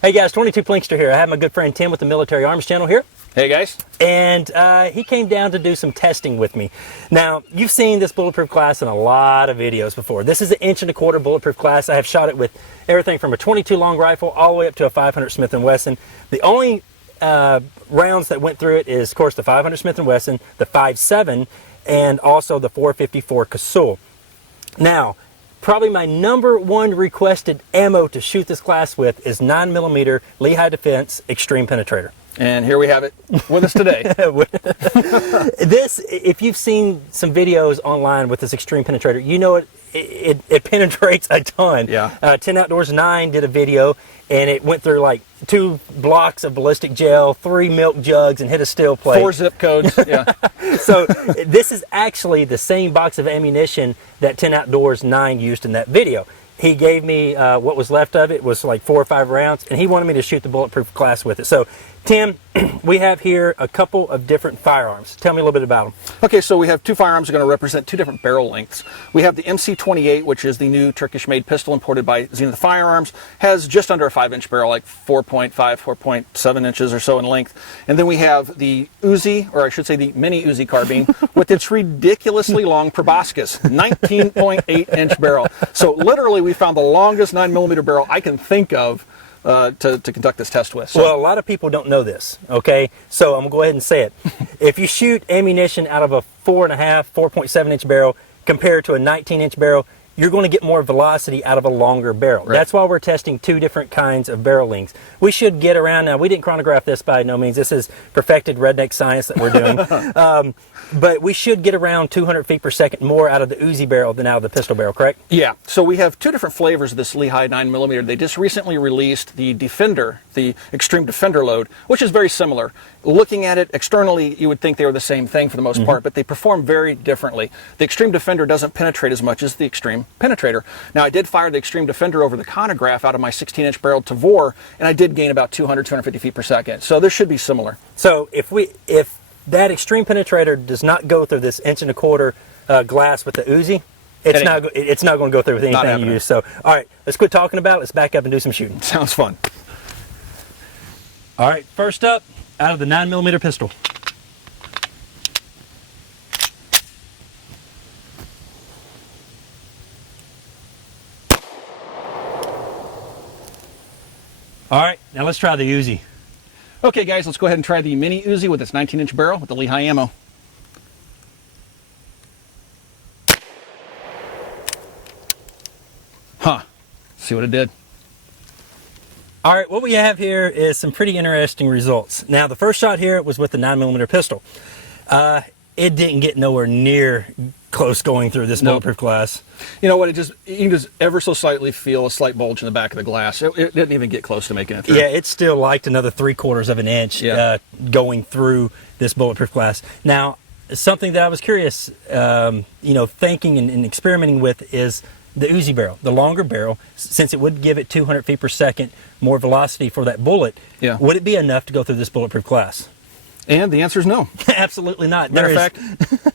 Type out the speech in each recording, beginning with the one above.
Hey guys, 22 Plinkster here. I have my good friend Tim with the Military Arms channel here. Hey guys. And he came down to do some testing with me. Now, you've seen this Bulletproof glass in a lot of videos before. This is an 1.25 inch Bulletproof glass. I have shot it with everything from a 22 long rifle all the way up to a 500 Smith & Wesson. The only rounds that went through it is, of course, the 500 Smith & Wesson, the 5.7, and also the 454 Casull. Now, probably my #1 requested ammo to shoot this glass with is 9mm Lehigh Defense Extreme Penetrator. And here we have it with us today. This, if you've seen some videos online with this Extreme Penetrator, you know it penetrates a ton. Yeah. 10 Outdoors 9 did a video, and it went through like 2 blocks of ballistic gel, 3 milk jugs, and hit a steel plate. 4 zip codes. Yeah. So this is actually the same box of ammunition that 10 Outdoors 9 used in that video. He gave me what was left of it was like 4 or 5 rounds, and he wanted me to shoot the Bulletproof glass with it. So, Tim, we have here a couple of different firearms. Tell me a little bit about them. Okay, so we have 2 firearms that are going to represent 2 different barrel lengths. We have the MC28, which is the new Turkish-made pistol imported by Zenith Firearms. Has just under a 5-inch barrel, like 4.5, 4.7 inches or so in length. And then we have the Uzi, or I should say the mini Uzi carbine, with its ridiculously long proboscis, 19.8-inch barrel. So literally, we found the longest 9mm barrel I can think of to conduct this test with. So. Well, a lot of people don't know this, okay? So I'm going to go ahead and say it. If you shoot ammunition out of a 4.5, 4.7-inch barrel compared to a 19-inch barrel, you're going to get more velocity out of a longer barrel. Right. That's why we're testing 2 different kinds of barrel lengths. We should get around, now we didn't chronograph this by no means, this is perfected redneck science that we're doing, but we should get around 200 feet per second more out of the Uzi barrel than out of the pistol barrel, correct? Yeah, so we have 2 different flavors of this Lehigh 9mm. They just recently released the Defender, the Extreme Defender load, which is very similar. Looking at it externally, you would think they were the same thing for the most part, but they perform very differently. The Extreme Defender doesn't penetrate as much as the Extreme Penetrator. Now, I did fire the Extreme Defender over the chronograph out of my 16-inch barrel Tavor, and I did gain about 200, 250 feet per second. So this should be similar. So if that Extreme Penetrator does not go through this 1.25 inch glass with the Uzi, it's not going to go through with anything you use. So, all right, let's quit talking about it. Let's back up and do some shooting. Sounds fun. All right, first up, out of the 9mm pistol. All right, now let's try the Uzi. Okay, guys, let's go ahead and try the mini Uzi with its 19-inch barrel with the Lehigh ammo. Huh. See what it did. All right, what we have here is some pretty interesting results. Now, the first shot here was with the 9mm pistol. It didn't get nowhere near close going through this Bulletproof glass. You know what? You can just ever so slightly feel a slight bulge in the back of the glass. It didn't even get close to making it through. Yeah, it still liked another 3/4 of an inch going through this Bulletproof glass. Now, something that I was curious, thinking and experimenting with is the Uzi barrel, the longer barrel, since it would give it 200 feet per second more velocity for that bullet. Yeah. Would it be enough to go through this Bulletproof glass? And the answer is no. Absolutely not. Matter of fact,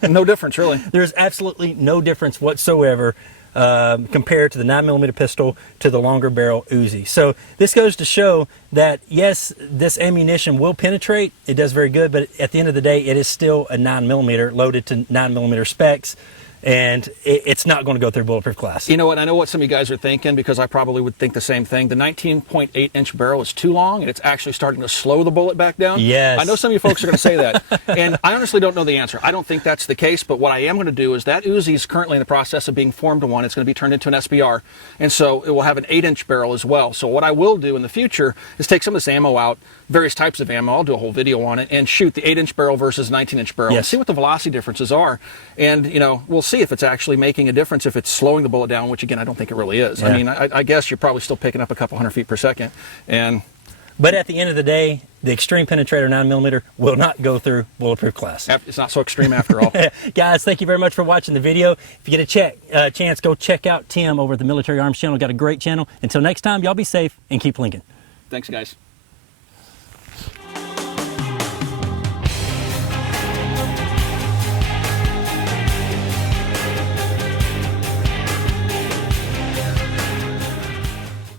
no difference, really. There's absolutely no difference whatsoever compared to the 9mm pistol to the longer barrel Uzi. So this goes to show that, yes, this ammunition will penetrate. It does very good, but at the end of the day, it is still a 9mm loaded to 9mm specs. And it's not going to go through Bulletproof glass. You know what? I know what some of you guys are thinking, because I probably would think the same thing. The 19.8-inch barrel is too long, and it's actually starting to slow the bullet back down. Yes. I know some of you folks are going to say that, and I honestly don't know the answer. I don't think that's the case, but what I am going to do is that Uzi is currently in the process of being formed to one. It's going to be turned into an SBR, and so it will have an 8-inch barrel as well. So what I will do in the future is take some of this ammo out, various types of ammo, I'll do a whole video on it, and shoot the 8-inch barrel versus 19-inch barrel, and see what the velocity differences are. And, we'll see if it's actually making a difference, if it's slowing the bullet down, which, again, I don't think it really is. Yeah. I mean, I guess you're probably still picking up a couple hundred feet per second. But at the end of the day, the Extreme Penetrator 9mm will not go through Bulletproof glass. It's not so extreme after all. Guys, thank you very much for watching the video. If you get a chance, go check out Tim over at the Military Arms channel. Got a great channel. Until next time, y'all be safe and keep linking. Thanks, guys.